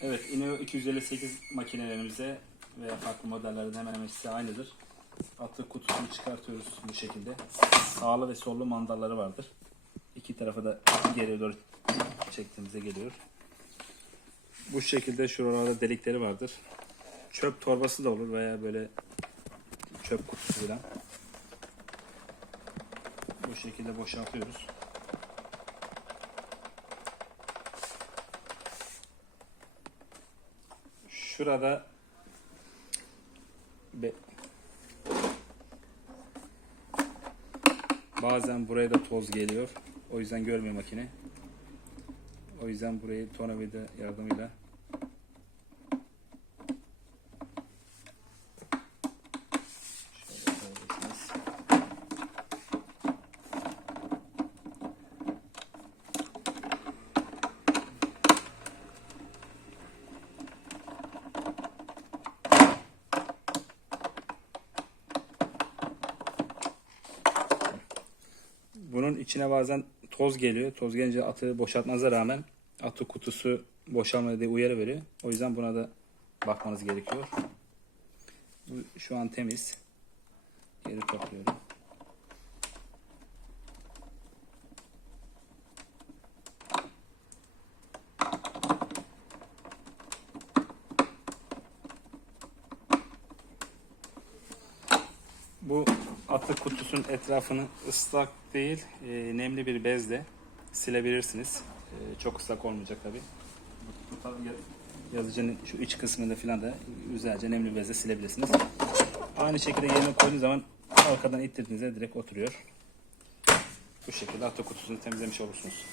Evet, Ineo 258 makinelerimize veya farklı modellerin hemen hemen hepsi aynıdır. Atlık kutusunu çıkartıyoruz bu şekilde. Sağlı ve sollu mandalları vardır. İki tarafa da geriye doğru çektiğimizde geliyor. Bu şekilde şuralarda delikleri vardır. Çöp torbası da olur veya böyle çöp kutusu falan. Bu şekilde boşaltıyoruz. Şurada bazen buraya da toz geliyor. O yüzden görmüyor makine. O yüzden burayı tornavida yardımıyla Bunun içine bazen toz geliyor. Toz gelince atı boşaltmanıza rağmen atı kutusu boşalmadı diye uyarı veriyor. O yüzden buna da bakmanız gerekiyor. Bu şu an temiz. Geri topluyorum. Bu atık kutusunun etrafını ıslak değil, e, nemli bir bezle silebilirsiniz. E, çok ıslak olmayacak tabi. Yazıcının şu iç kısmında filan da güzelce nemli bezle silebilirsiniz. Aynı şekilde yerine koyduğunuz zaman arkadan ittirdiğinizde direkt oturuyor. Bu şekilde atık kutusunu temizlemiş olursunuz.